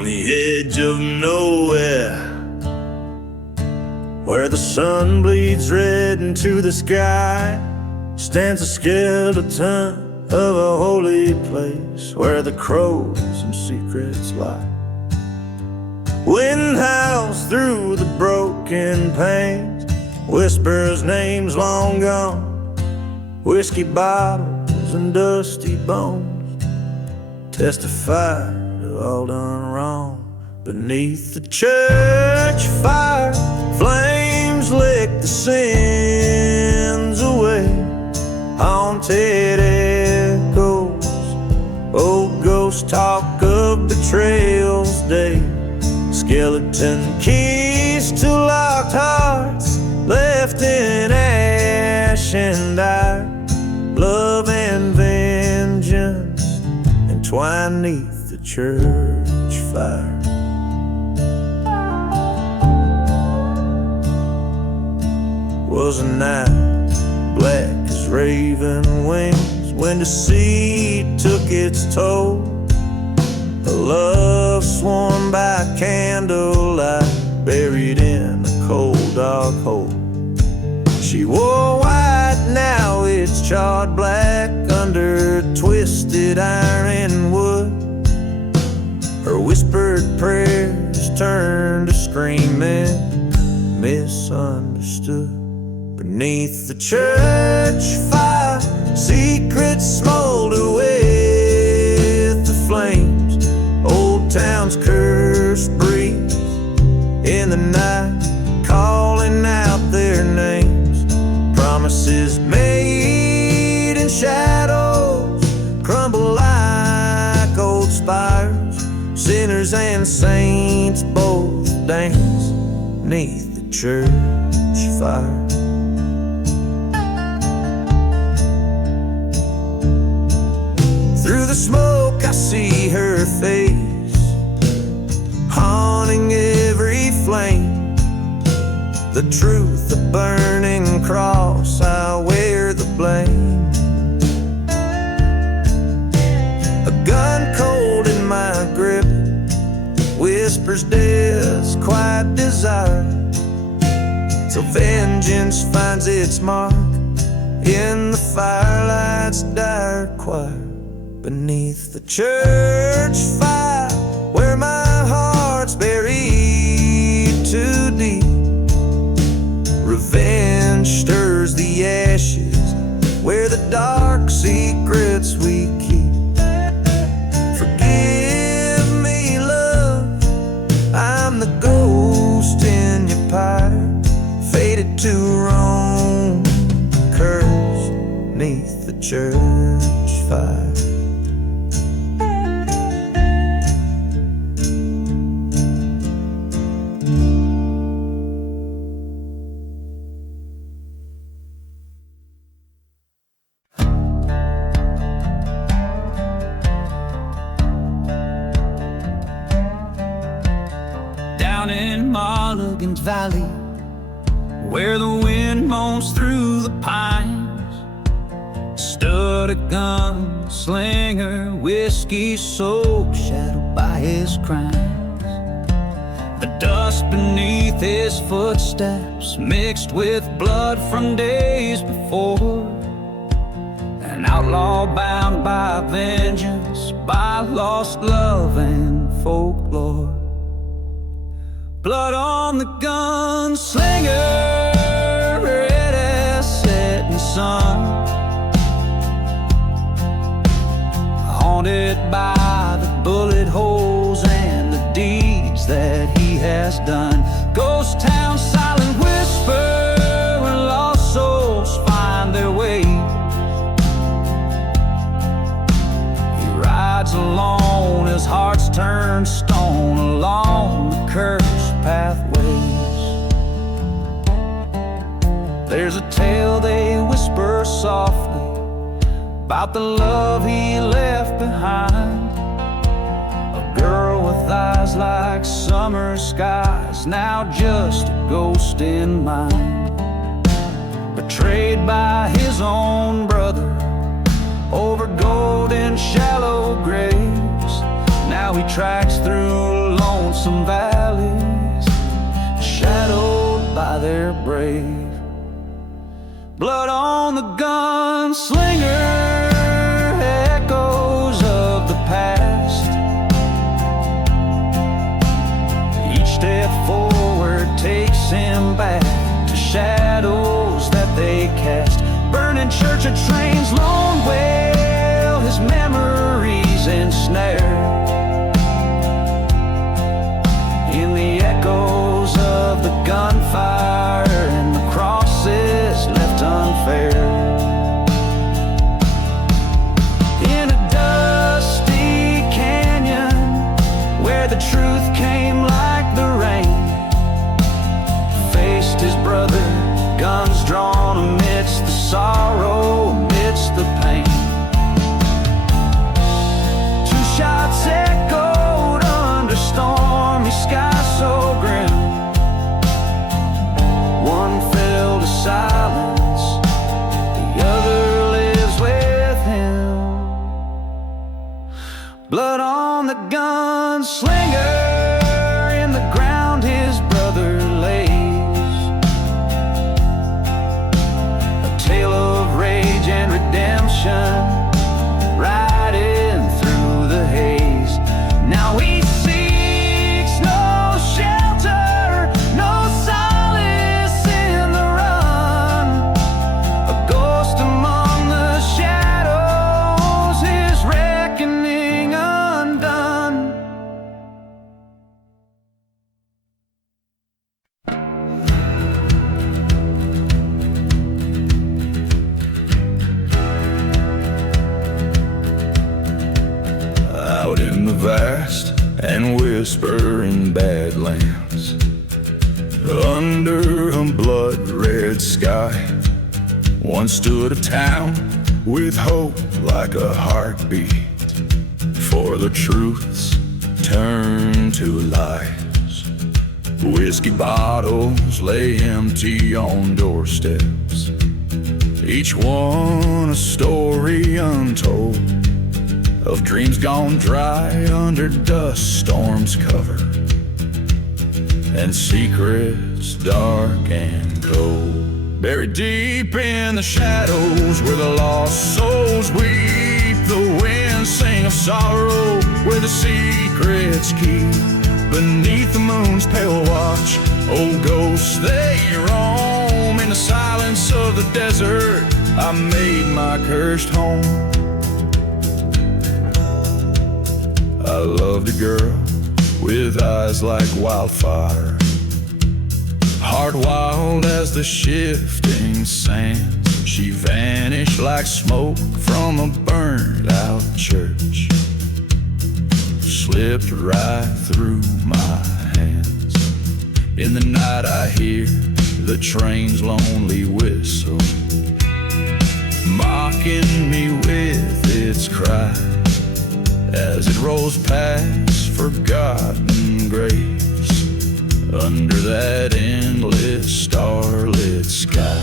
on the edge of nowhere, where the sun bleeds red into the sky, stands a skeleton of a holy place, where the crows and secrets lie. Wind howls through the broken panes, whispers names long gone, whiskey bottles and dusty bones testify to all done wrong. Beneath the church fire, flames lick the sins away. Haunted echoes, old ghosts talk of betrayal's day. Skeleton keys to locked hearts, left in ash and ire. Love and vengeance entwined neath the church fire. Was a night black as raven wings, when deceit took its toll. A love sworn by candlelight, buried in a cold dark hole. She wore white, now it's charred black under twisted iron wood. Her whispered prayers turned to screaming, misunderstood. Beneath the church fire, secrets smolder with the flames. Old town's curse breathes in the night, calling out their names. Promises made in shadows crumble like old spires. Sinners and saints both dance neath the church fire. Through the smoke I see her face, haunting every flame. The truth, the burning cross, I wear the blame. A gun cold in my grip whispers death's quiet desire, till vengeance finds its mark in the firelight's dire choir. Beneath the church fire, where my heart's buried too deep, revenge stirs the ashes where the dark secrets we keep. Forgive me, love, I'm the ghost in your pyre, fated to roam, cursed neath the church fire. Valley, where the wind moans through the pines, stood a gunslinger, whiskey-soaked, shadowed by his crimes. The dust beneath his footsteps mixed with blood from days before. An outlaw bound by vengeance, by lost love and folklore. Blood on the gunslinger, red as setting sun, haunted by the bullet holes and the deeds that he has done. Ghost town, silent whisper, where lost souls find their way. He rides alone, his heart's turned stone along the cursed pathways. There's a tale they whisper softly about the love he left behind. A girl with eyes like summer skies, now just a ghost in mind. Betrayed by his own brother over gold and shallow graves. Now he tracks through grave. Blood on the gunslinger, echoes of the past. Each step forward takes him back to shadows that they cast. Burning church of trains, long wail his memories ensnared in the echoes of the gunfire and the crosses left unfair. In a dusty canyon where the truth came like the rain, faced his brother, guns drawn amidst the sorrow, amidst the pain. Two shots echoed under stormy skies so grim. One fell to silence, the other lives with him. Blood on the gunslinger, in the ground his brother lays. A tale of rage and redemption, riding through the haze. Now he seeks no shelter, no solace in the run. A ghost among the shadows, his reckoning undone. Out in the vast and whispering badlands, under a blood-red sky, once stood a town with hope like a heartbeat. For the truths turned to lies. Whiskey bottles lay empty on doorsteps, each one a story untold of dreams gone dry under dust storms cover, and secrets dark and cold. Buried deep in the shadows where the lost souls weep, the winds sing of sorrow where the secrets keep. Beneath the moon's pale watch, old ghosts they roam. In the silence of the desert, I made my cursed home. I loved a girl with eyes like wildfire, heart wild as the shifting sands. She vanished like smoke from a burned out church, slipped right through my hands. In the night I hear the train's lonely whistle, mocking me with its cry, as it rolls past forgotten graves under that endless starlit sky.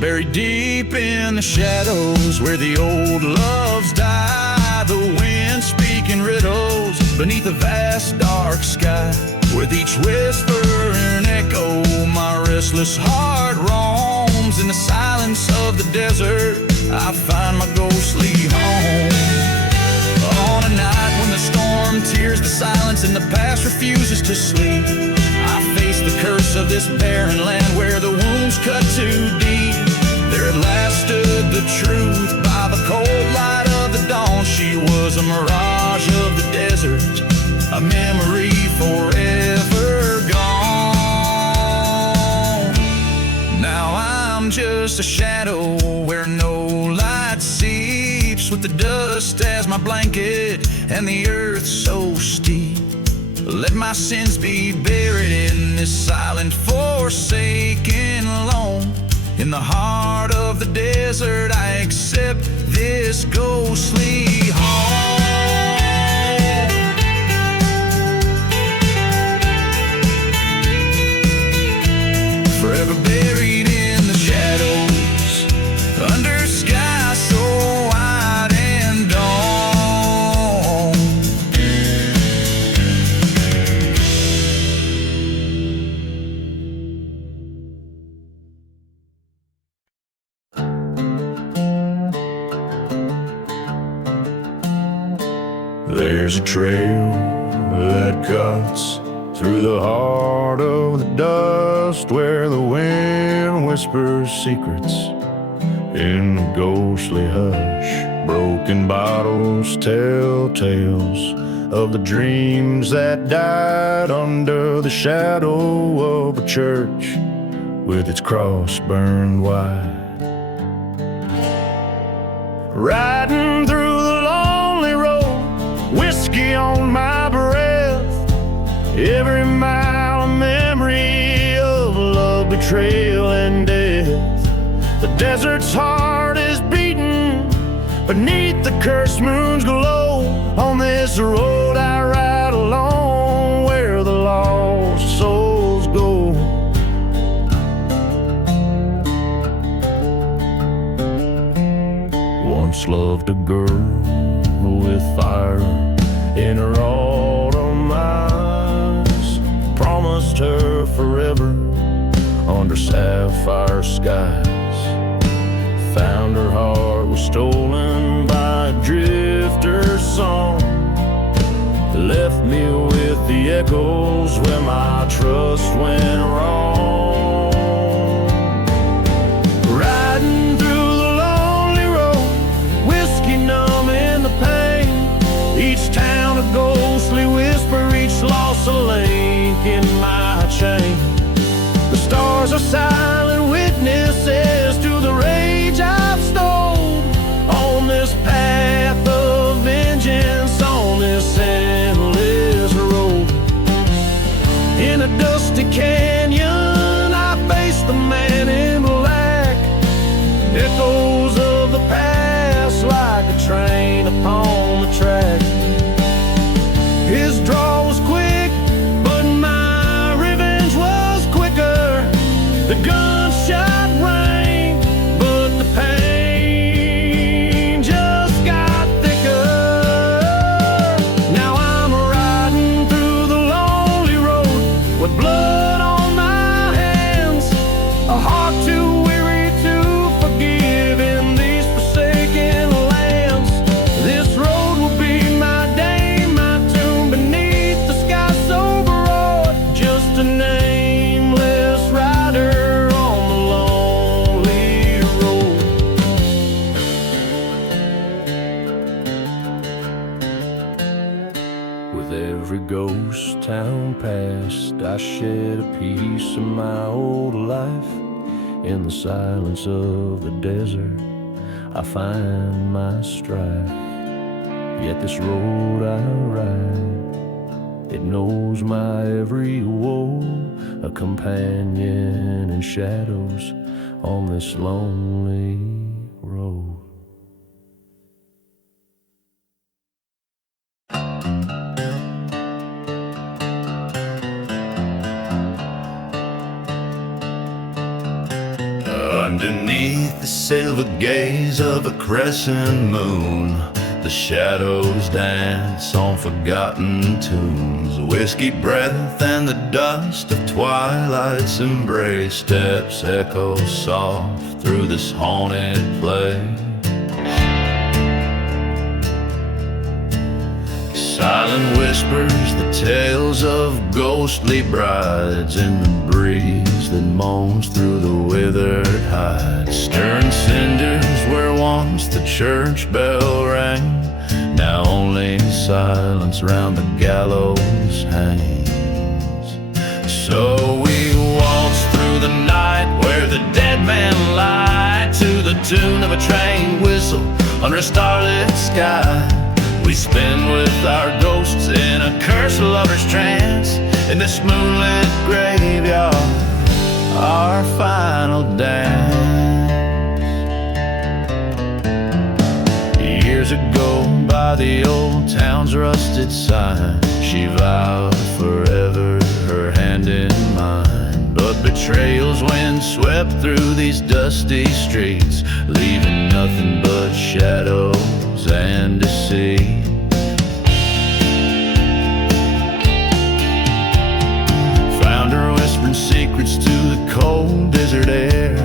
Buried deep in the shadows where the old loves die, the wind speaking riddles beneath a vast dark sky. With each whisper and echo, my restless heart roams. In the silence of the desert, I find my ghostly home. On a night when the storm tears the silence and the past refuses to sleep, I face the curse of this barren land where the wounds cut too deep. There at last stood the truth by the cold light of the dawn. She was a mirage of the desert, a memory forever gone. Now I'm just a shadow where no light seeps, with the dust as my blanket and the earth so steep. Let my sins be buried in this silent, forsaken lone. In the heart of the desert, I accept this ghostly home. Forever buried in the shadows, under sky so wide and dawn. There's a trail that cuts through the heart of the dust, where the wind whispers secrets in the ghostly hush. Broken bottles tell tales of the dreams that died under the shadow of a church with its cross burned wide. Riding through the lonely road, whiskey on my breath, every mile a memory of love, betrayal, and death. The desert's heart is beating beneath the cursed moon's glow. On this road I ride alone, where the lost souls go. Once loved a girl with fire in her autumn eyes, promised her forever under sapphire skies. Found her heart was stolen by a drifter's song, left me with the echoes where my trust went wrong. Riding through the lonely road, whiskey numbing the pain, each town a ghostly whisper, each loss a link in my chain. The stars are silent witnesses to the rage I've stole on this path of vengeance, on this endless road. In a dusty canyon I face the man in black, echoes of the past like a train upon the track. His draw was quick, but my revenge was quicker. The gunshot rang, but the pain just got thicker. Now I'm riding through the lonely road with blood on my hands, a heart too weary to forgive in these forsaken lands. This road will be my day, my tomb beneath the sky so broad, just a nameless rider on the lonely road. With every ghost town passed, I shed a piece of my old life. In the silence of the desert, I find my strife. Yet this road I ride, it knows my every woe, a companion in shadows on this lonely road. Underneath the silver gaze of a crescent moon, the shadows dance on forgotten tunes. Whiskey breath and the dust of twilight's embrace, steps echo soft through this haunted place. Silent whispers, the tales of ghostly brides in the breeze that moans through the withered hide. Stirring cinders where once the church bell rang, now only silence round the gallows hangs. So we waltz through the night where the dead men lie, to the tune of a train whistle under a starlit sky. We spin with our ghosts in a cursed lover's trance, in this moonlit graveyard, our final dance. Years ago, by the old town's rusted sign, she vowed forever her hand in mine. But betrayal's wind swept through these dusty streets, leaving nothing but shadows and deceit. Found her whispering secrets to the cold desert air,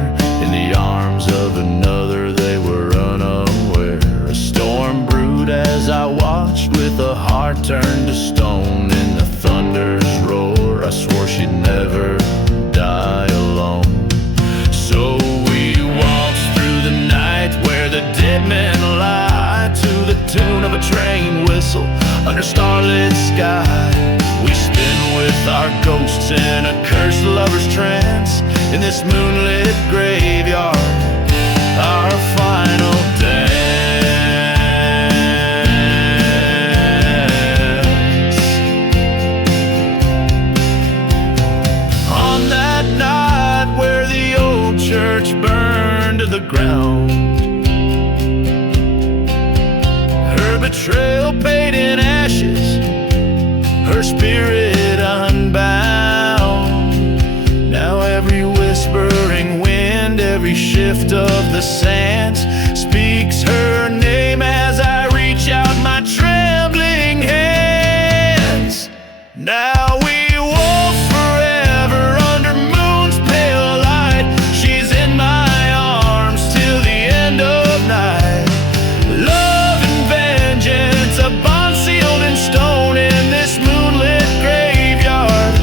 in the arms of another they were unaware. A storm brewed as I watched with a heart turned to stone in the thunder's roar. I swore she'd never die alone. So we waltzed through the night where the dead men lie, to the tune of a train whistle under starlit sky. We spin with our ghosts in a cursed lover's trance in this moonlit graveyard, our final dance. On that night where the old church burned to the ground, her betrayal paid in ashes, her spirit unbound. Now every whispering wind, every shift of the sands speaks her name as I reach out my trembling hands. Now we walk forever under moon's pale light. She's in my arms till the end of night. Love and vengeance, a bond sealed in stone in this moonlit graveyard.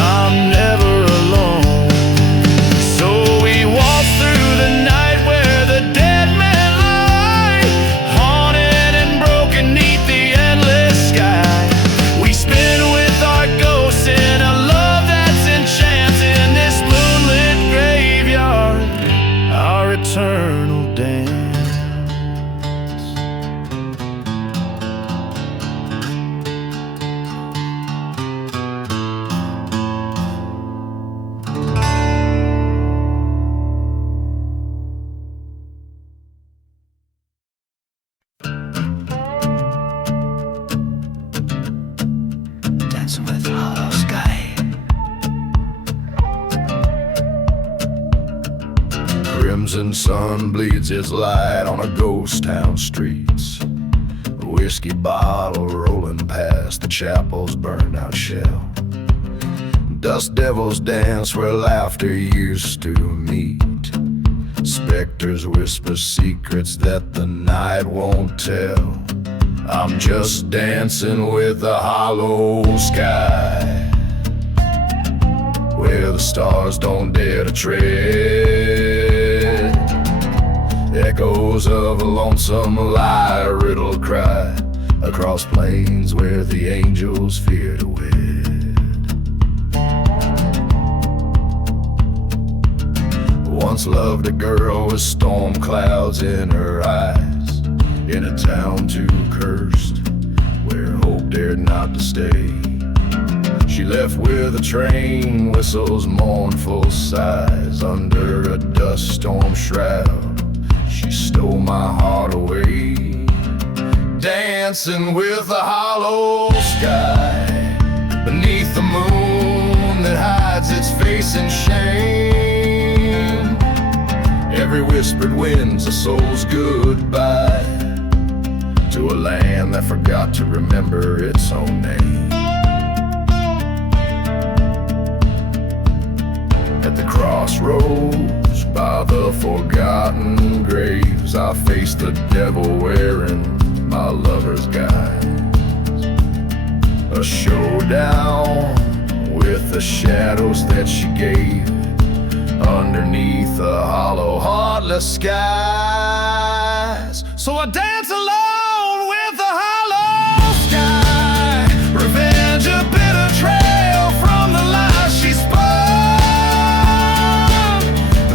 I'm never alone. So we walk through the night where the dead men lie, haunted and broken neath the endless sky. We spin with our ghosts in a love that's enchanted in this moonlit graveyard, our eternal dance. Dancing with hollow sky. Crimson sun bleeds its light on a ghost town streets. A whiskey bottle rolling past the chapel's burned out shell. Dust devils dance where laughter used to meet. Specters whisper secrets that the night won't tell. I'm just dancing with a hollow sky, where the stars don't dare to tread. Echoes of a lonesome lie-riddled cry across plains where the angels fear to wed. Once loved a girl with storm clouds in her eyes, in a town too cursed, where hope dared not to stay. She left with a train whistle's mournful sighs under a dust storm shroud. She stole my heart away, dancing with a hollow sky, beneath the moon that hides its face in shame. Every whispered wind's a soul's goodbye to a land that forgot to remember its own name. At the crossroads by the forgotten graves, I face the devil wearing my lover's guise. A showdown with the shadows that she gave underneath the hollow, heartless skies. So I dance alone with the hollow sky, revenge a bitter trail from the lies she spun.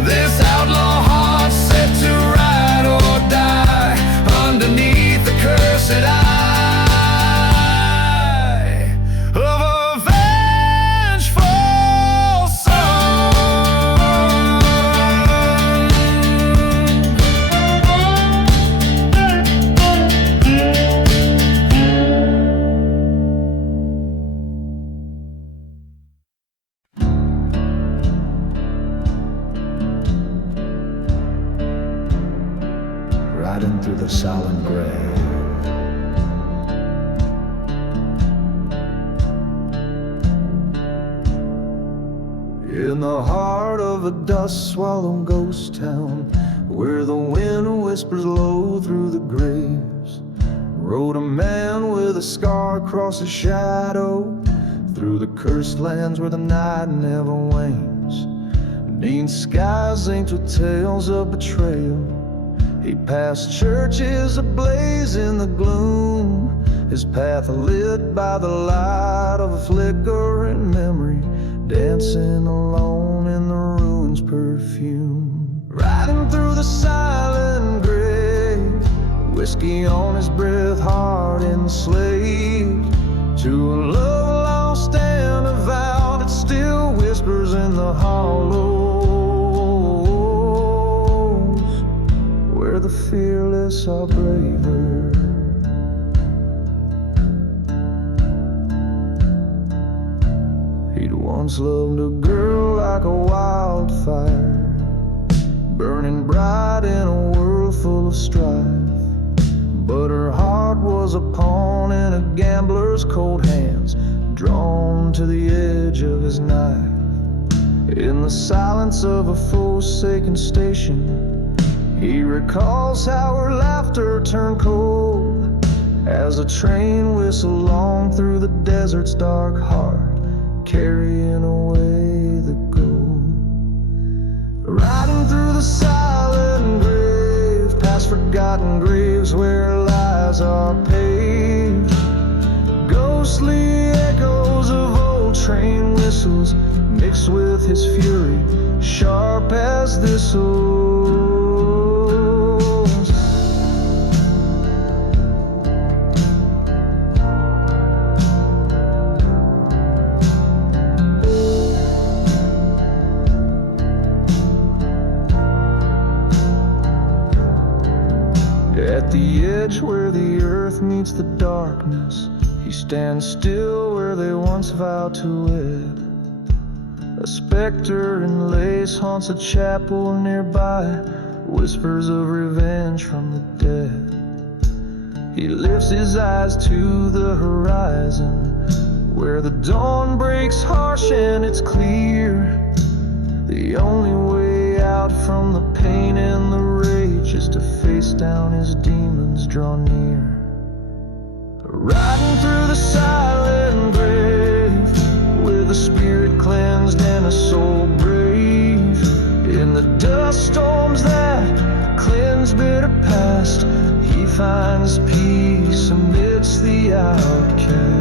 This outlaw heart set to ride or die underneath the cursed eye of a vengeful sun. Riding through the solemn grave, in the heart of a dust-swallowed ghost town, where the wind whispers low through the graves, rode a man with a scar across his shadow, through the cursed lands where the night never wanes. Beneath skies inked with tales of betrayal, he passed churches ablaze in the gloom, his path lit by the light of a flickering memory, dancing alone in the ruins' perfume. Riding through the silent grave, whiskey on his breath, heart enslaved to a love lost and a vow that still whispers in the hollows, where the fearless are braver. He'd once loved a girl like a wildfire, burning bright in a world full of strife. But her heart was a pawn in a gambler's cold hands, drawn to the edge of his knife. In the silence of a forsaken station, he recalls how her laughter turned cold as a train whistled long through the desert's dark heart, carrying away the gold. Riding through the silent grave, past forgotten graves where lies are paved, ghostly echoes of old train whistles mixed with his fury, sharp as thistles. At the edge where the earth meets the darkness, he stands still where they once vowed to wed. A specter in lace haunts a chapel nearby, whispers of revenge from the dead. He lifts his eyes to the horizon, where the dawn breaks harsh and it's clear. The only way out from the pain and the rage is to face down his demons, draw near. Riding through the silent grave, with a spirit cleansed and a soul brave. In the dust storms that cleanse bitter past, he finds peace amidst the outcast.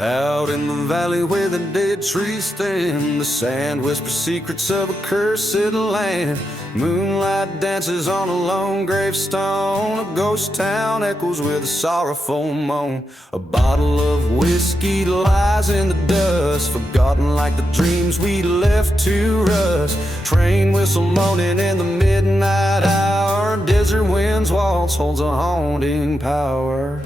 Out in the valley where the dead trees stand, the sand whispers secrets of a cursed land. Moonlight dances on a lone gravestone, a ghost town echoes with a sorrowful moan. A bottle of whiskey lies in the dust, forgotten like the dreams we left to rust. Train whistle moaning in the midnight hour, desert wind's waltz holds a haunting power.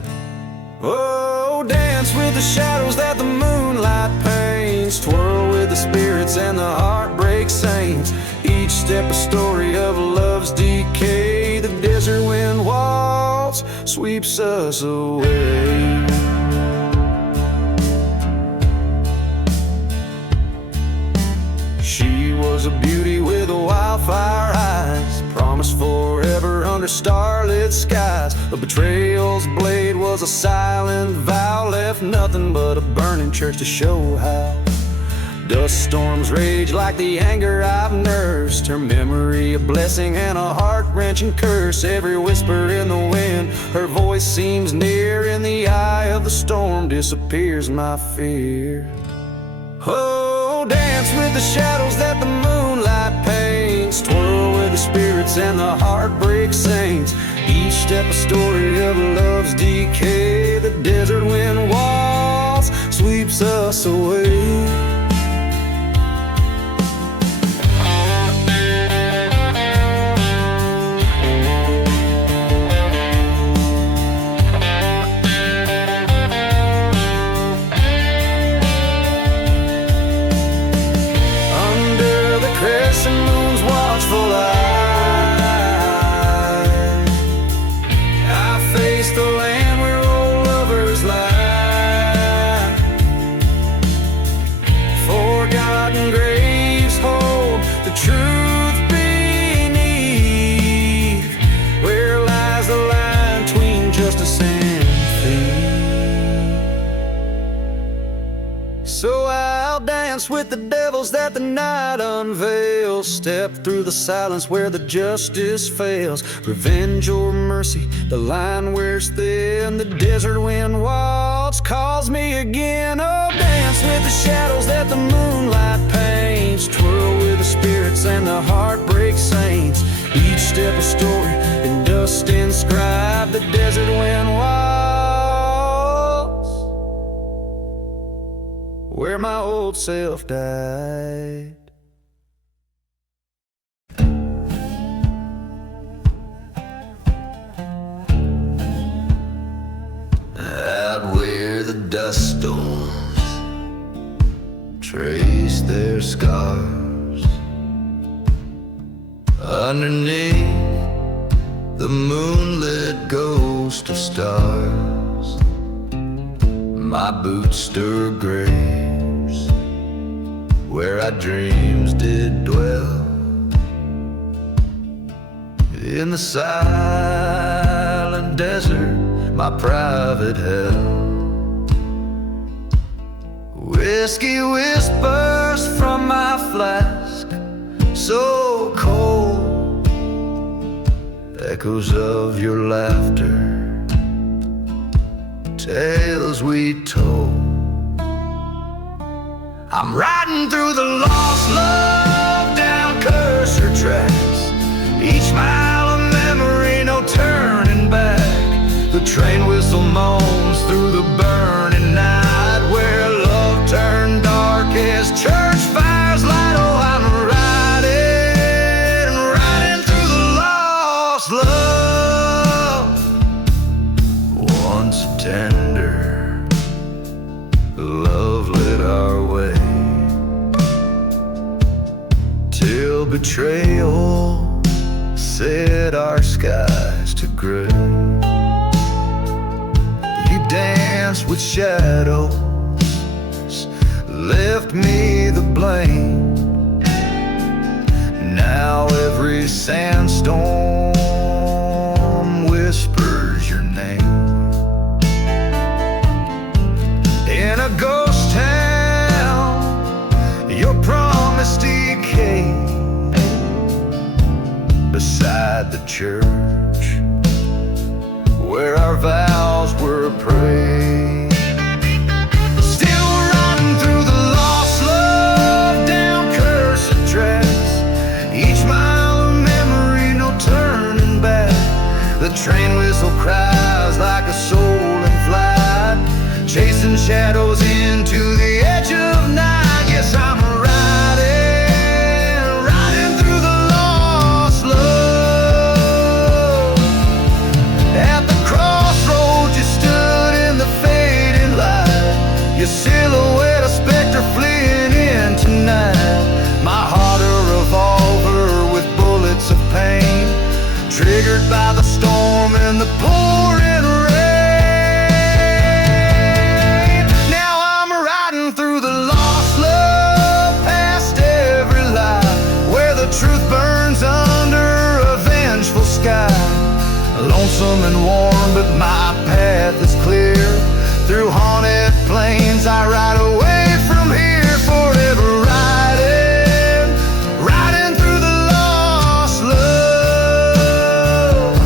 Oh, dance with the shadows that the moonlight paints, twirl with the spirits and the heartbreak saints. Each step a story of love's decay, the desert wind waltz sweeps us away. She was a beauty with a wildfire eyes, promised forever under starlit skies. A betrayal's blade was a silent vow, left nothing but a burning church to show how. Dust storms rage like the anger I've nursed, her memory a blessing and a heart-wrenching curse. Every whisper in the wind, her voice seems near. In the eye of the storm disappears my fear. Oh, dance with the shadows that the moonlight paints, twirl with the spirits and the heartbreak saints. Each step a story of love's decay, the desert wind waltz sweeps us away. dance with the devils that the night unveils. Step through the silence where the justice fails. Revenge or mercy, the line wears thin. The desert wind waltz calls me again. Oh, dance with the shadows that the moonlight paints. Twirl with the spirits and the heartbreak saints. Each step a story in dust inscribed. The desert wind waltz where my old self died. Out where the dust storms trace their scars, underneath the moonlit ghost of stars, my boots stir graves where our dreams did dwell. In the silent desert, my private hell. Whiskey whispers from my flask, so cold. Echoes of your laughter, tales we told. I'm riding through the lost love down cursor tracks. Each mile of memory, no turning back. The train whistle moans through the burning night, where love turned dark as church fires light. Oh, I'm riding through the lost love. Once tender, love lit our way, till betrayal set our skies to gray. Dance with shadows, left me the blame. Now every sandstorm whispers your name. In a ghost town, your promise decayed beside the church where our vows were prayed. Still running through the lost love down cursed tracks. Each mile of memory, no turning back. The train whistle cries like a soul in flight, chasing shadows into the edge of night. Yes, I'm riding through the lost love. At the crossroads you stood in the fading light, your silhouette a specter fleeing in tonight. My heart a revolver with bullets of pain, triggered by the storm and the pouring rain. Now I'm riding through the lost love, past every lie, where the truth burns under a vengeful sky. Lonesome and warm, but my path is clear. Through haunted plains I ride away from here, forever riding through the lost love.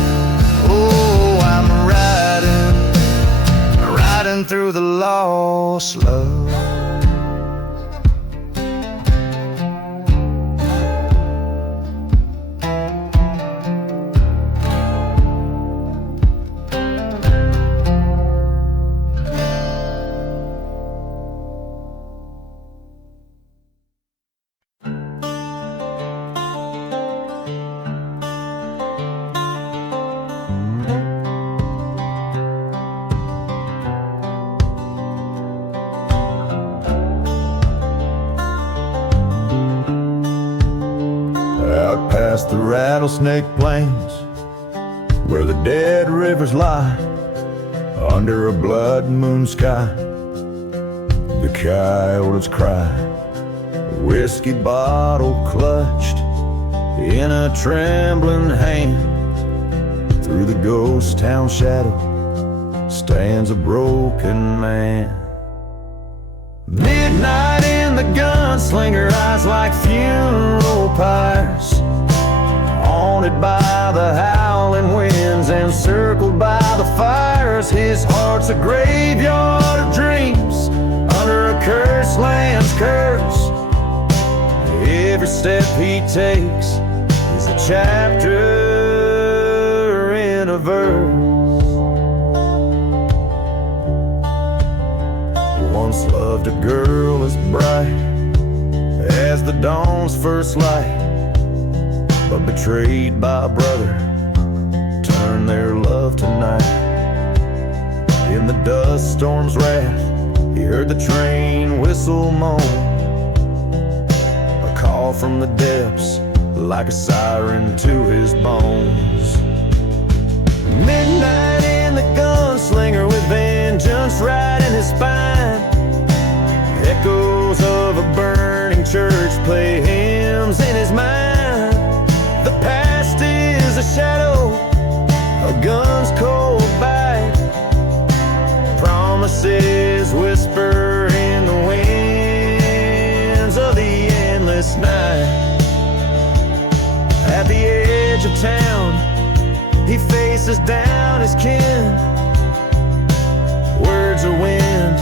Oh, I'm riding through the lost love. The rattlesnake plains, where the dead rivers lie, under a blood moon sky, the coyotes cry. A whiskey bottle clutched in a trembling hand. Through the ghost town shadow stands a broken man. Midnight in the gunslinger, eyes like funeral pyres, haunted by the howling winds and circled by the fires. His heart's a graveyard of dreams under a cursed land's curse. Every step he takes is a chapter in a verse. Once loved a girl as bright as the dawn's first light, but betrayed by a brother, turned their love to night. In the dust storm's wrath, he heard the train whistle moan, a call from the depths like a siren to his bones. Midnight in the gunslinger with vengeance right in his spine. Echoes of a burning church play hymns in his mind. The past is a shadow, a gun's cold bite. Promises whisper in the winds of the endless night. At the edge of town, he faces down his kin. Words are wind,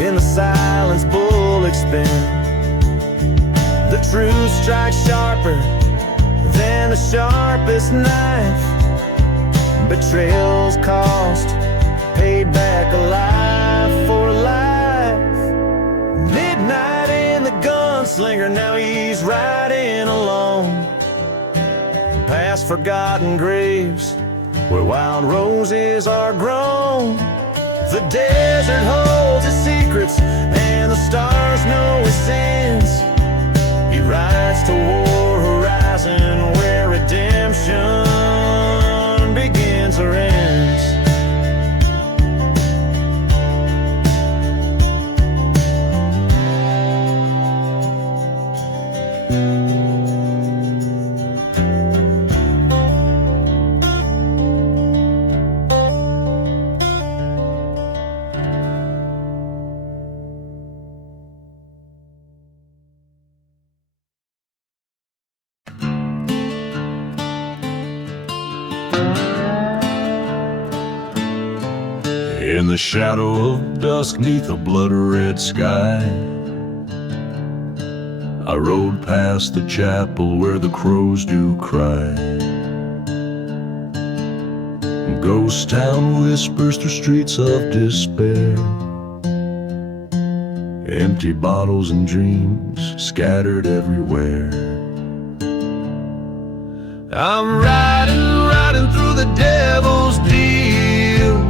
in the silence bullets spin. The truth strikes sharper than the sharpest knife. Betrayal's cost, paid back alive for life. Midnight in the gunslinger, now he's riding alone past forgotten graves where wild roses are grown. The desert holds his secrets and the stars know his sins. He rides toward horizon where redemption begins or ends. In the shadow of dusk neath a blood-red sky, I rode past the chapel where the crows do cry. Ghost town whispers through streets of despair, empty bottles and dreams scattered everywhere. I'm riding through the devil's deal,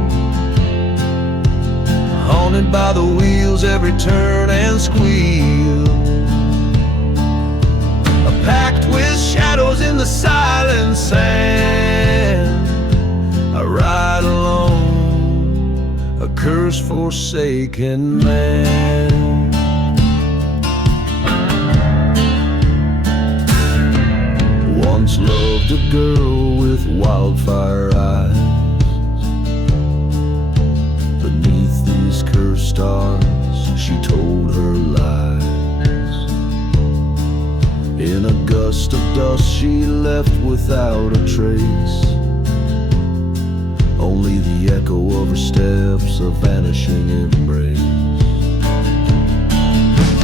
haunted by the wheels, every turn and squeal. Packed with shadows in the silent sand, I ride alone, a cursed forsaken man. Once loved a girl with wildfire eyes. Beneath these cursed stars, she told her lies. In a gust of dust she left without a trace, only the echo of her steps, a vanishing embrace.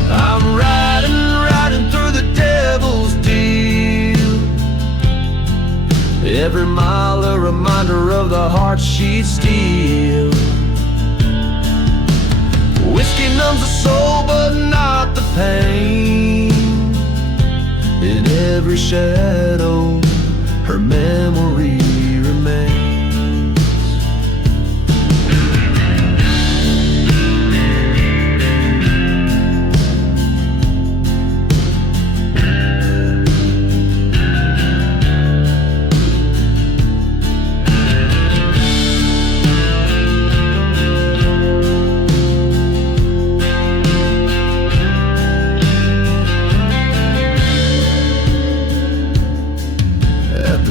I'm riding through the devil's deal, every mile a reminder of the heart she'd steal. Whiskey numbs the soul but not the pain. In every shadow, her memory remains.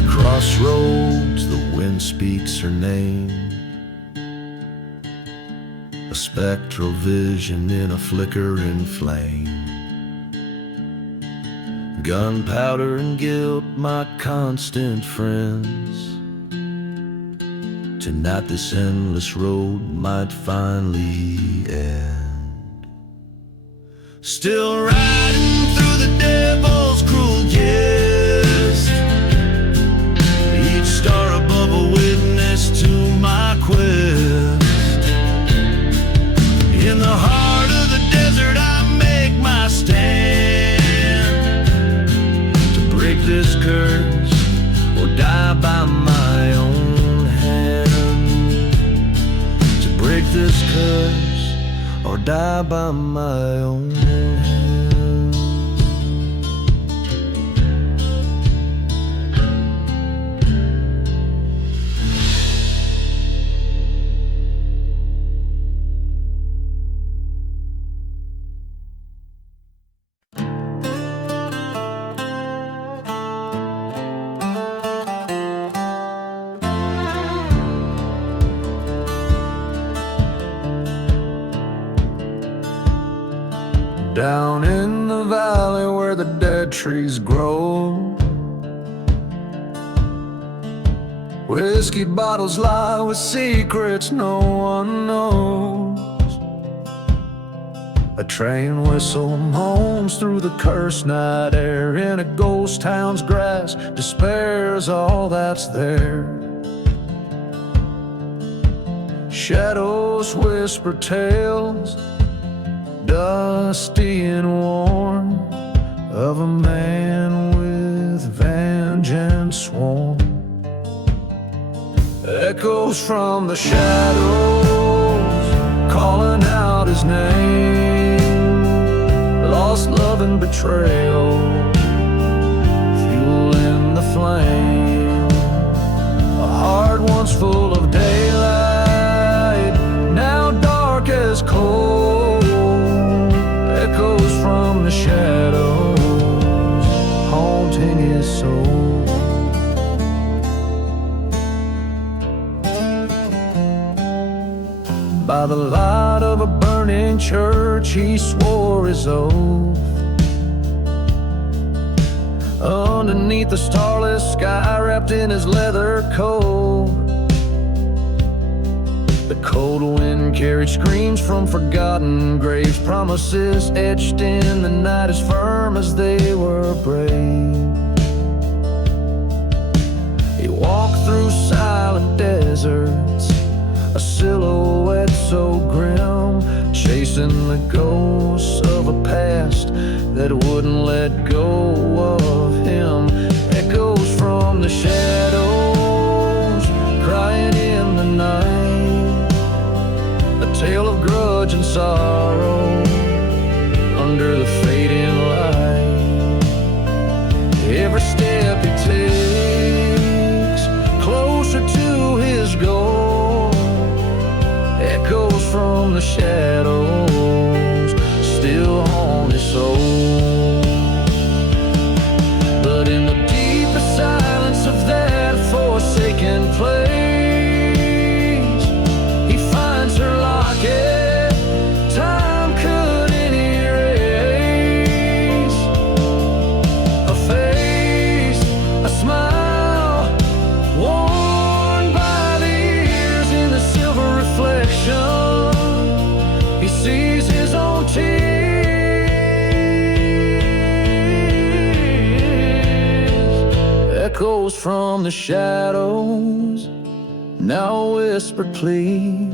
Crossroads, the wind speaks her name, a spectral vision in a flickering flame. Gunpowder and guilt, my constant friends. Tonight this endless road might finally end. Still riding through the devil's cruel jest. Each star above a witness to my quest. In the heart of the desert I make my stand, to break this curse or die by my own hand. To break this curse or die by my own hand. Down in the valley where the dead trees grow, whiskey bottles lie with secrets no one knows. A train whistle moans through the cursed night air. In a ghost town's grass, despair's all that's there. Shadows whisper tales, dusty and worn, of a man with vengeance sworn. Echoes from the shadows calling out his name. Lost love and betrayal, fueling the flame. A heart once full of daylight, now dark as coal. Echoes from the shadows, haunting his soul. By the light of a burning church, he swore his oath. Underneath the starless sky, wrapped in his leather coat, the cold wind carried screams from forgotten graves, promises etched in the night as firm as they were brave. He walked through silent deserts, a silhouette so grim, chasing the ghosts of a past that wouldn't let go of him. Echoes from the shadows, crying in the night, a tale of grudge and sorrow under the fading light. Every step he takes closer to his goal. Echoes from the shadows still haunt his soul. But in the deepest silence of that forsaken place, he finds her locket time couldn't erase. A face, a smile, worn by the years. In the silver reflection, he sees his own tears. Echoes from the shadows, now a whispered plea.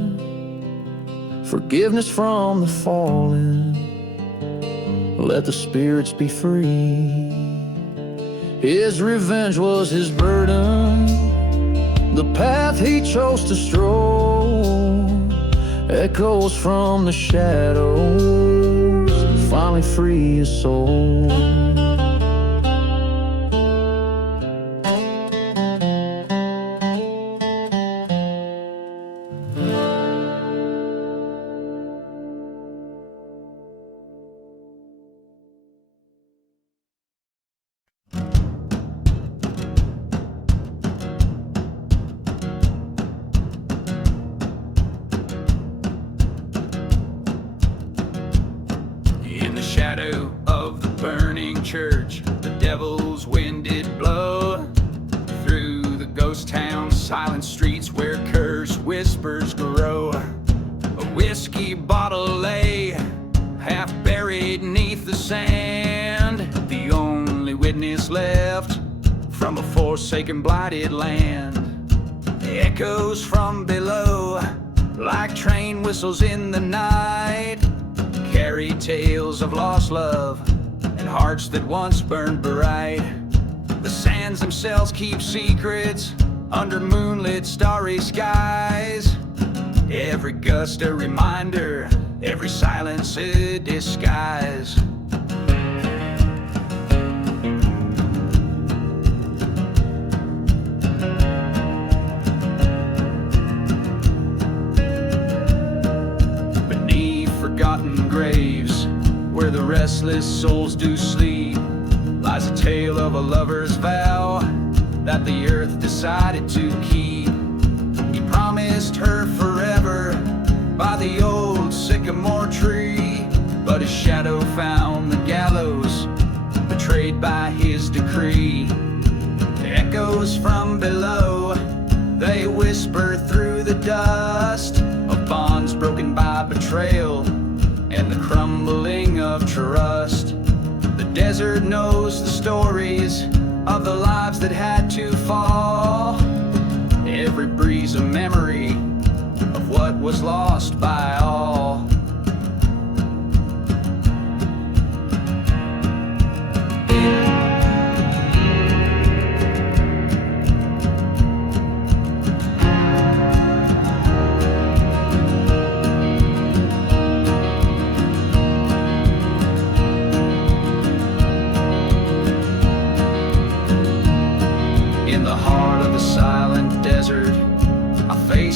Forgiveness from the fallen, let the spirits be free. His revenge was his burden, the path he chose to stroll. Echoes from the shadows finally free his soul. shadow of the burning church, the devil's wind did blow through the ghost town, silent streets where curse whispers grow. A whiskey bottle lay half buried neath the sand, the only witness left from a forsaken, blighted land. Echoes from below, like train whistles in the night, carry tales of lost love and hearts that once burned bright. The sands themselves keep secrets under moonlit, starry skies. Every gust a reminder, every silence a disguise. Forgotten graves, where the restless souls do sleep, lies a tale of a lover's vow that the earth decided to keep. He promised her forever by the old sycamore tree, but his shadow found the gallows, betrayed by his decree. Echoes from below, they whisper through the dust of bonds broken by betrayal and the crumbling of trust. The desert knows the stories of the lives that had to fall. Every breeze a memory of what was lost by all.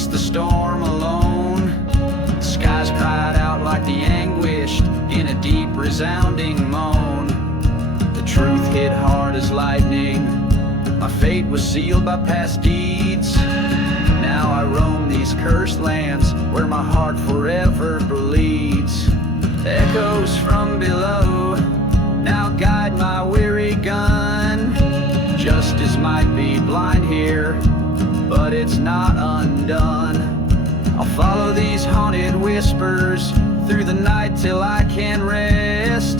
The storm alone, the skies cried out like the anguished in a deep resounding moan. The truth hit hard as lightning, my fate was sealed by past deeds. Now I roam these cursed lands where my heart forever bleeds. Echoes from below now guide my weary gun. Justice might be blind here, but it's not undone. I'll follow these haunted whispers through the night till I can rest,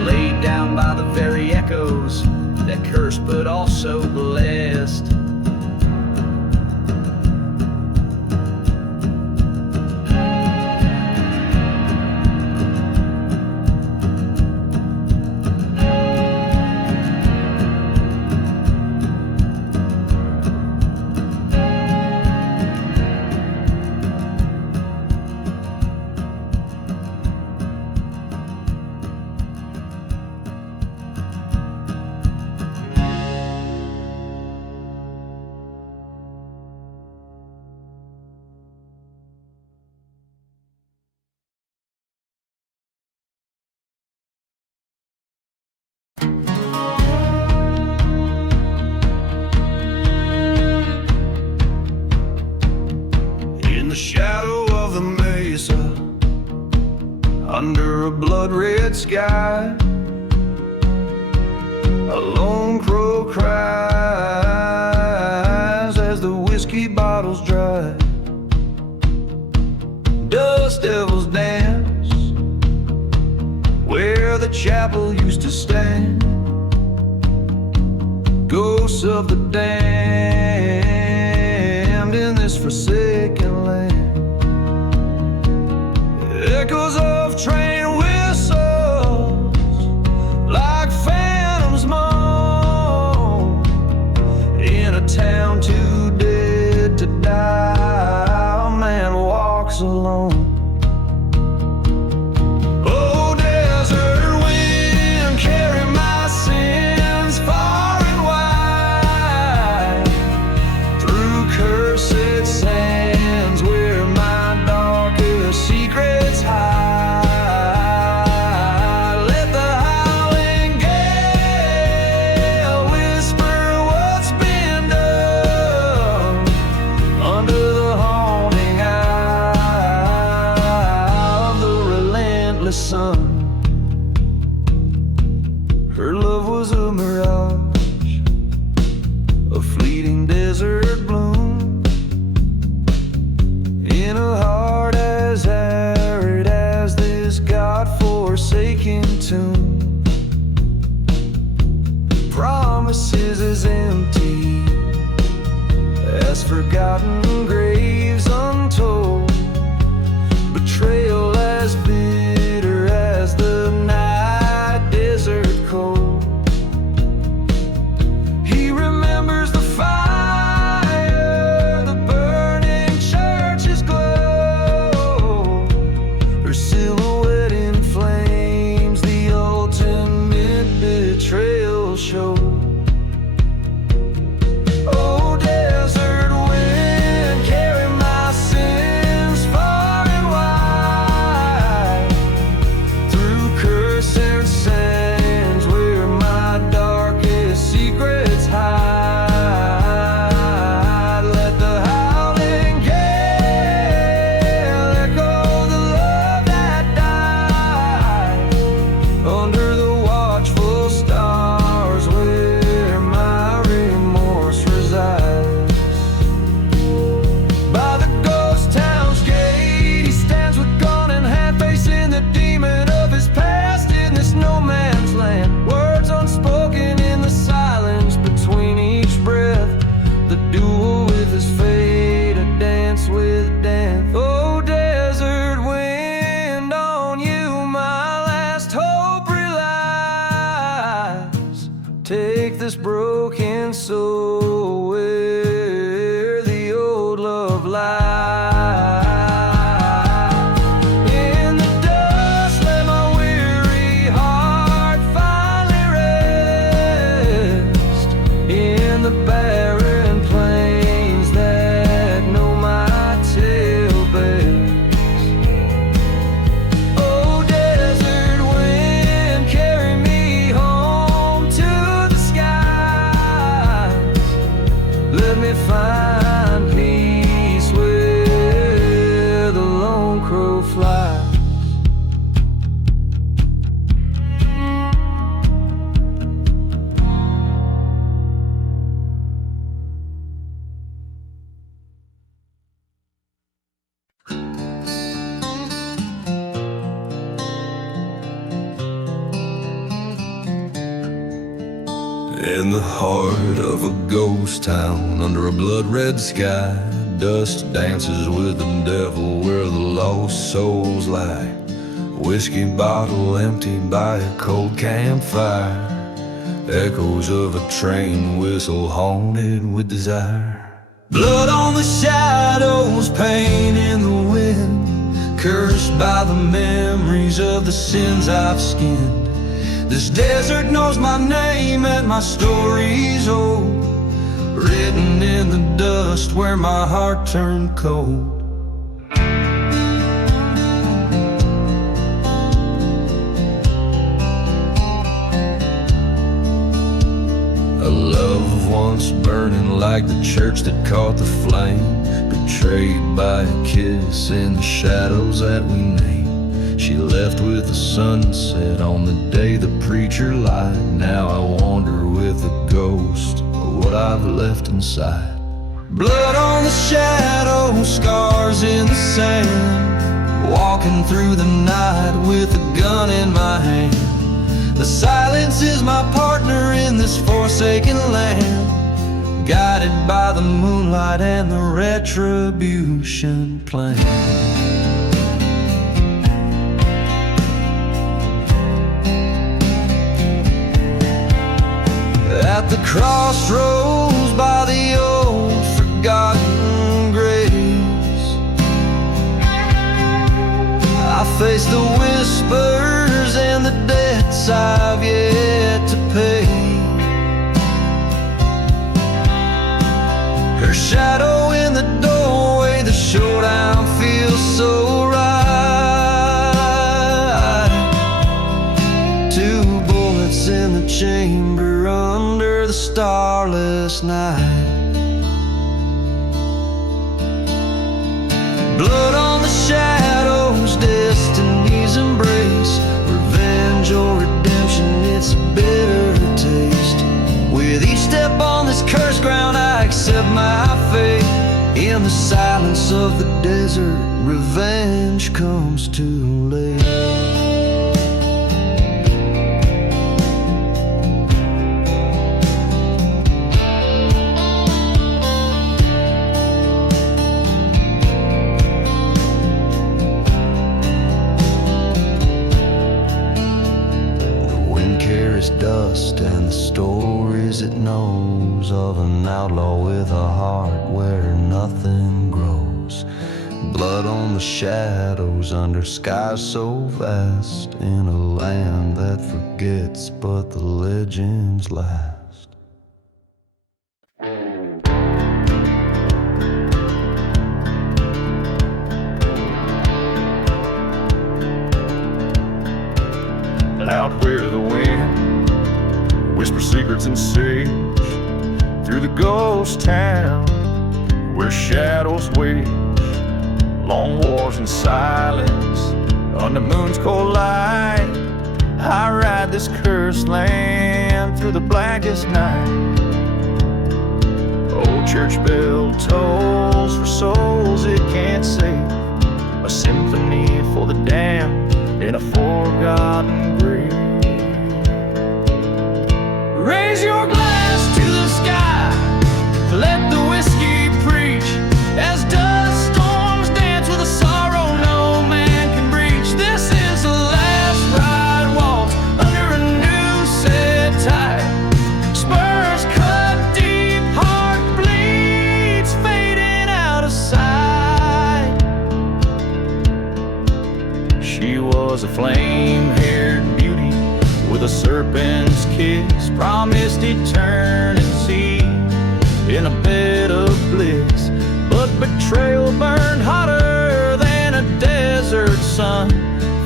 laid down by the very echoes that curse but also blessed. Under a blood-red sky, a lone crow cries as the whiskey bottles dry. Dust devils dance where the chapel used to stand. Ghosts of the damned in this forsaken land. Echoes of train whistles like phantoms moan in a town too dead to die. A man walks alone. Oh, desert wind, carry my sins far and wide through cursed sands where my darkest secrets hide. Let the howling gale whisper what's been done under the haunting eye of the relentless sun. this broken soul where the old love lies. In the dust, let my weary heart finally rest. In the barren plains that know my tale best. Oh, desert wind, carry me home to the skies. Let me find peace where the lone crow flies. In the heart of a ghost town, under a blood-red sky, dust dances with the devil where the lost souls lie. Whiskey bottle emptied by a cold campfire, echoes of a train whistle haunted with desire. Blood on the shadows, pain in the wind, cursed by the memories of the sins I've skinned. This desert knows my name and my story's old, written in the dust where my heart turned cold. A love once burning like the church that caught the flame, betrayed by a kiss in the shadows that we named. She left with the sunset on the day the preacher lied. Now I wander with the ghost of what I've left inside. Blood on the shadow, scars in the sand, walking through the night with a gun in my hand. The silence is my partner in this forsaken land, guided by the moonlight and the retribution plan. At the crossroads by the old forgotten graves, I face the whispers and the debts I've yet to pay. Her shadow in the doorway, the showdown feels so right. 2 bullets in the chamber under the starless night. Blood on the shadows, destiny's embrace, revenge or redemption, it's a bitter taste. With each step on this cursed ground, I accept my fate. In the silence of the desert, revenge comes too late. Dust and the stories it knows of an outlaw with a heart where nothing grows. Blood on the shadows under skies so vast, in a land that forgets but the legends last. Out where the wind whisper secrets and sage, through the ghost town where shadows wage, long wars in silence on the moon's cold light. I ride this cursed land through the blackest night. Old church bell tolls for souls it can't save, a symphony for the damned in a forgotten grave. Raise your glass to the sky, let the whiskey preach, as dust storms dance with a sorrow no man can breach. This is the last ride waltz under a new set tide, spur She was a flame-haired beauty with a serpent's kiss, promised eternity in a bed of bliss. But betrayal burned hotter than a desert sun,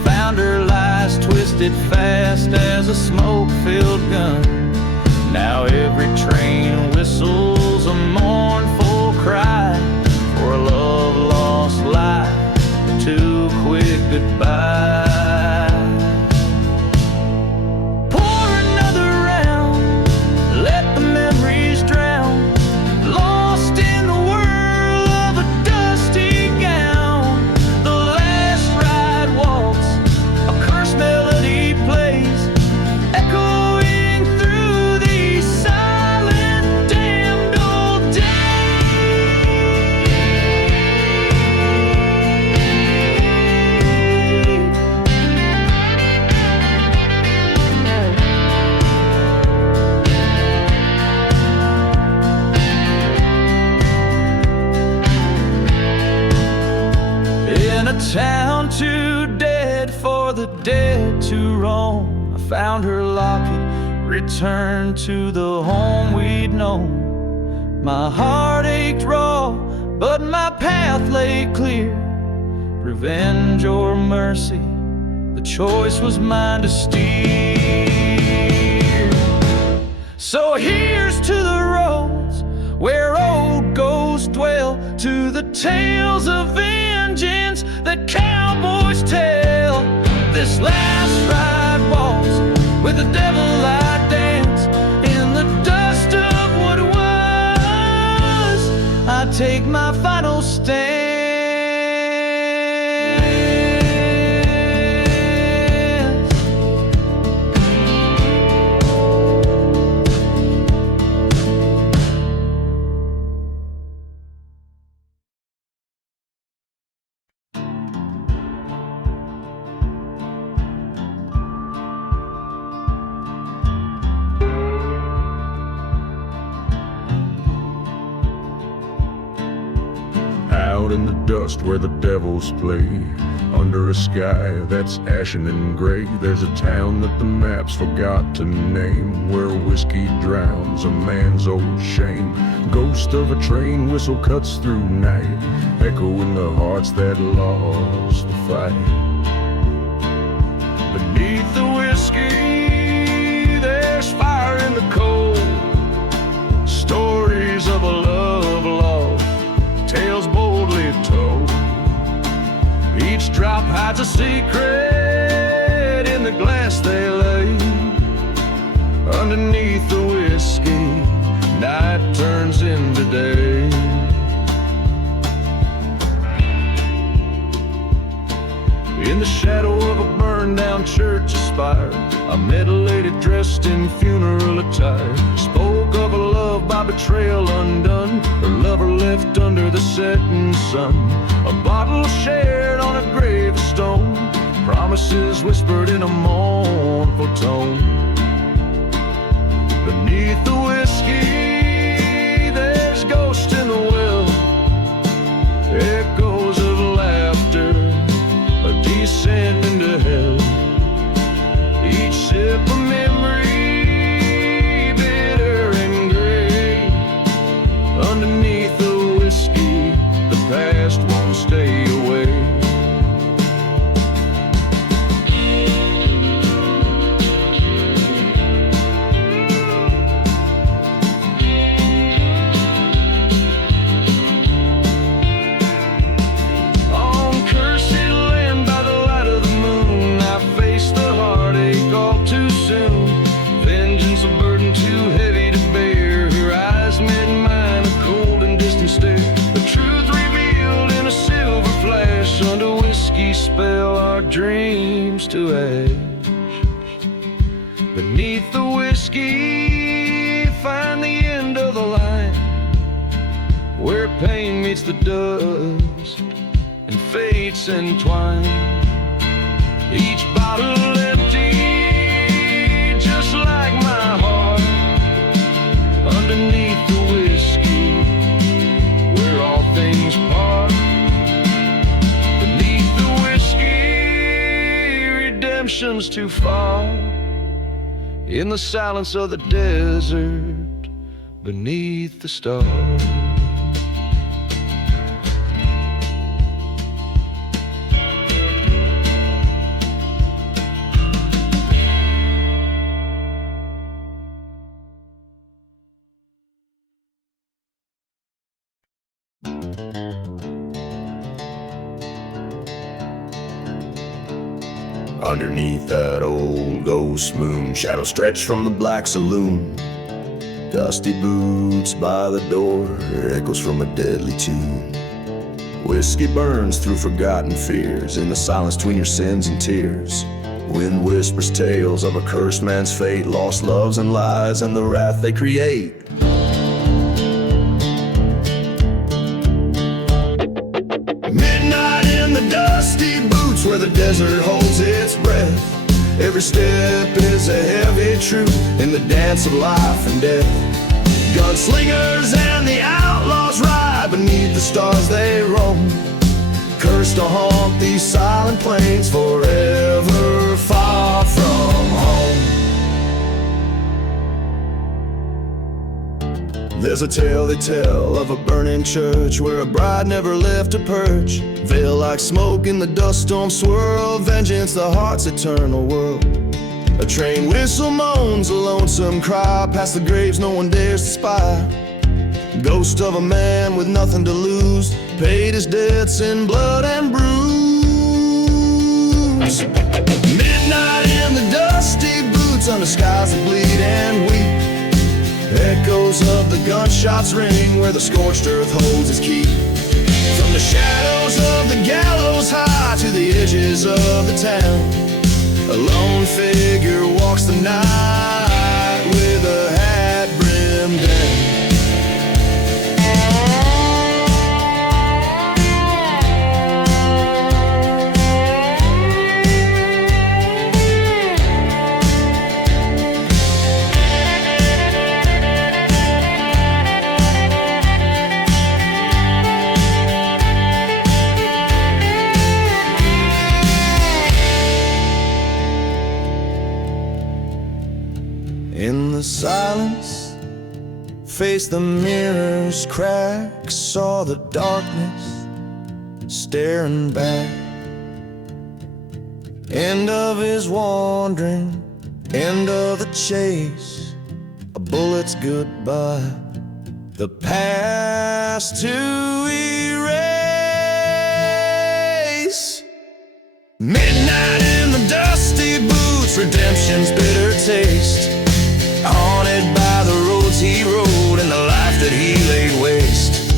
found her lies twisted fast as a smoke-filled gun. Now every train whistles a mournful cry for a love lost life, too quick goodbye. Pour another round, let the memories drown, lost in the whirl of a dusty gown. The last ride waltz, a cursed melody plays, echoing through these silent, damned old days. In a town too dead for the dead to roam, I found her locket, returned to the home we'd known. My heart ached raw, but my path lay clear. Revenge or mercy, the choice was mine to steer. So here's to the roads where old ghosts dwell, to the tales of vengeance that cowboys tell. This last ride waltz with the devil I dance, in the dust of what was, I take my final stand. Out in the dust where the devils play, under a sky that's ashen and gray, there's a town that the maps forgot to name, where whiskey drowns a man's old shame. Ghost of a train whistle cuts through night, echoing the hearts that lost the fight. Beneath the whiskey there's fire in the cold, stories of a love lost, tales boldly told. Each drop hides a secret in the glass they lay. Underneath the whiskey, night turns into day. In the shadow of a burned down church spire, I met a lady dressed in funeral attire. Spoke of a love by betrayal undone, her lover left under the setting sun. A bottle shared on a gravestone, promises whispered in a mournful tone. Beneath the whiskey there's ghosts in the well, echoes of laughter descend into hell. Each sip of memory, bitter and gray. Underneath the whiskey, the past won't stay away. Spell our dreams to ash. Beneath the whiskey, find the end of the line, where pain meets the dust and fates entwine. Each bottle empty, just like my heart. Underneath the whiskey, where all things part. Beneath the whiskey, oceans too far, in the silence of the desert, beneath the stars. Underneath that old ghost moon, shadows stretch from the black saloon. Dusty boots by the door, echoes from a deadly tune. Whiskey burns through forgotten fears, in the silence between your sins and tears. Wind whispers tales of a cursed man's fate, lost loves and lies and the wrath they create. Midnight in the dusty boots where the desert holds its breath. Every step is a heavy truth in the dance of life and death. Gunslingers and the outlaws ride beneath the stars they roam, cursed to haunt these silent plains forever, far from home. There's a tale they tell of a burning church where a bride never left her perch. Veil like smoke in the dust storm swirl, vengeance the heart's eternal world. A train whistle moans a lonesome cry, past the graves no one dares to spy. Ghost of a man with nothing to lose, paid his debts in blood and bruise. Midnight in the dusty boots under skies that bleed and weep. Echoes of the gunshots ring where the scorched earth holds its key. From the shadows of the gallows high to the edges of the town, a lone figure walks the night with a hat brimmed down. In the silence, faced the mirror's cracks, saw the darkness staring back. End of his wandering, end of the chase, a bullet's goodbye, the past to erase. Midnight in the dusty boots, redemption's bitter taste, haunted by the roads he rode and the life that he laid waste.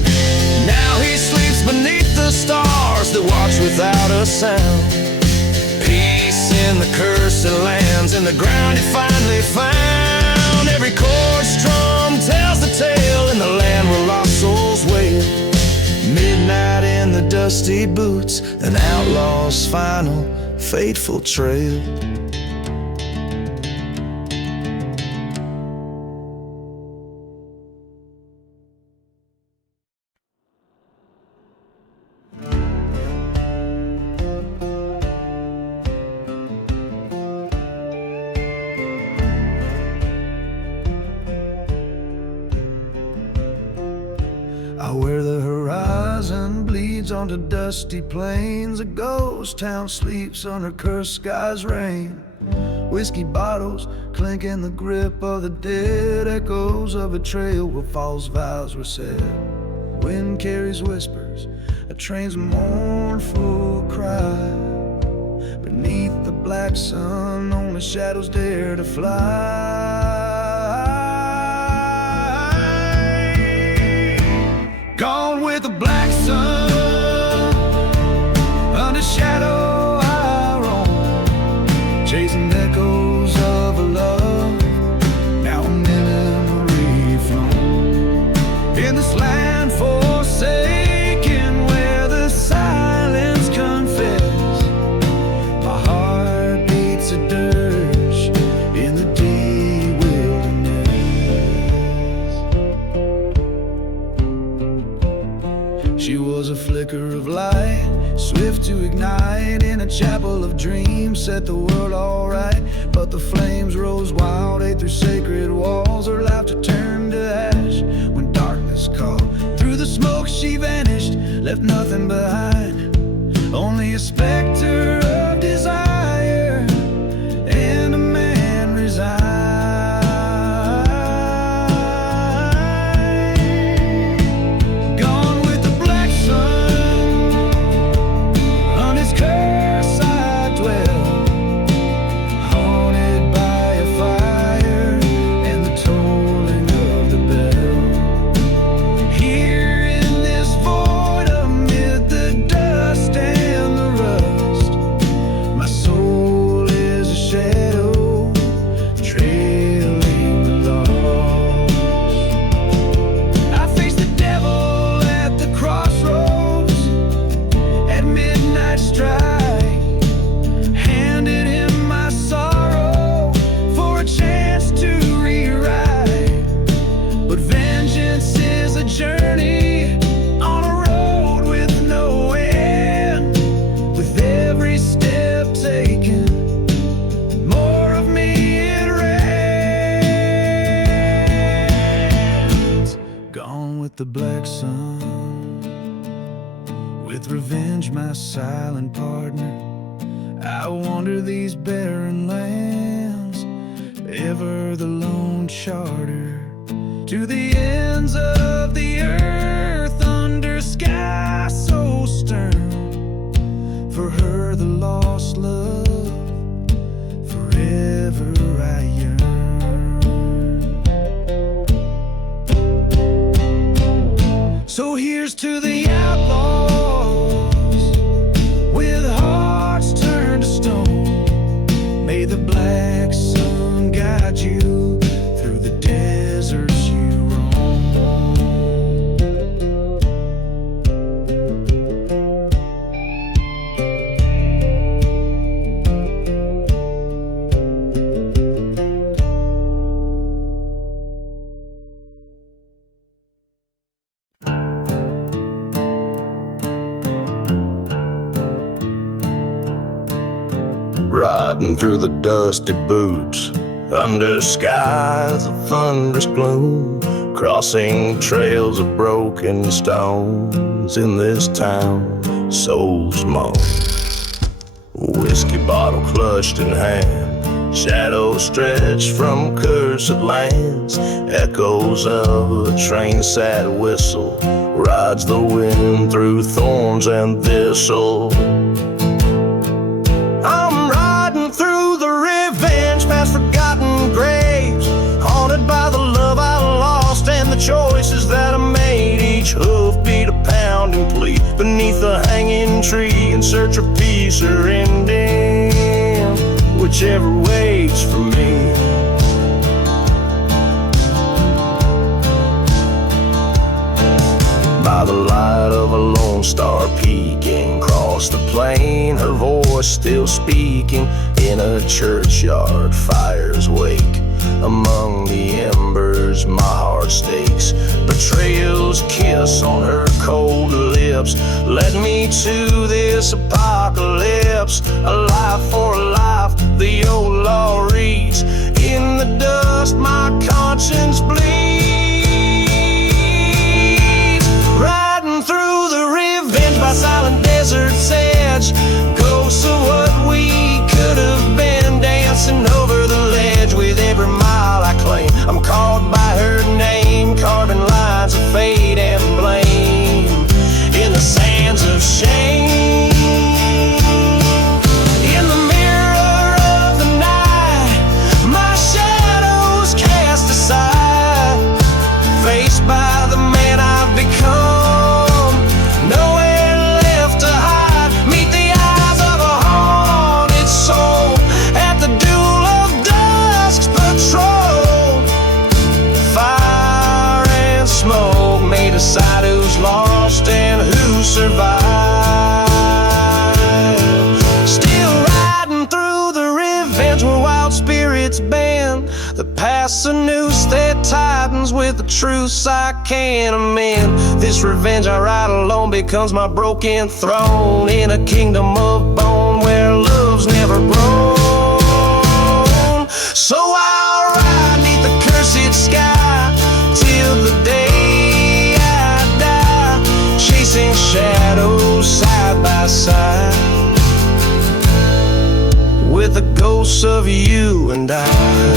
Now he sleeps beneath the stars that watch without a sound. Peace in the cursed lands, in the ground he finally found. Every chord strum tells the tale in the land where lost souls wail. Midnight in the dusty boots, an outlaw's final fateful trail. Where the horizon bleeds onto dusty plains, a ghost town sleeps under cursed skies' rain. Whiskey bottles clink in the grip of the dead, echoes of a trail where false vows were said. Wind carries whispers, a train's mournful cry. Beneath the black sun, only shadows dare to fly. Gone with the black sun, under shadow I roam, chasing echoes of a love, now a memory flown. In this land forsaken, where the silence confess, my heart beats a dirge in the deep. chapel of dreams set the world alright, but the flames rose wild, ate through sacred walls. Her laughter turned to ash when darkness called. Through the smoke she vanished, left nothing behind, only a specter of desire and a man resigned. Gone with the black sun, on his curse I dwell, haunted by a fire and the tolling of the bell. Here in this void amid the dust and the rust, my soul is a shadow trailing the lost. I face the devil at the crossroads at midnight strike, handed him my sorrow for a chance to rewrite. But vengeance is a journey on a road with no end. With every step taken, more of me it rains. Gone with the black sun, with revenge my silent partner. I wander these barren lands, ever the lone charter, to the ends of the earth under sky so stern. For her the lost love, forever I yearn. So here's to the outlaws with hearts turned to stone. May the black sun guide you through the deserts you roam. Riding through the dusty boots, under skies of thunderous gloom, crossing trails of broken stones in this town so small. Whiskey bottle clutched in hand, shadows stretched from cursed lands. Echoes of a train-sad whistle rides the wind through thorns and thistle. I'm riding through the revenge past forgotten graves, haunted by the love I lost and the choices that I made. Each hoof beat a pounding plea beneath a hanging tree, in search of peace or ending, whichever waits for me. By the light of a lone star peeking across the plain, her voice still speaking in a churchyard. Fires wake among the embers, my heart stakes. Betrayal's kiss on her cold lips led me to this apocalypse. A life for a life, the old law reads. In the dust my conscience bleeds. Riding through the revenge by silent desert's edge, ghosts of what we could have been, dancing over the ledge. With every mile I claim, I'm called by her name, carving lines of fate and blame in the sands of shame. The past's a noose that tightens with the truths I can't amend. This revenge I ride alone becomes my broken throne in a kingdom of bone where love's never grown. So I'll ride neath the cursed sky till the day I die, chasing shadows side by side with the ghosts of you and I.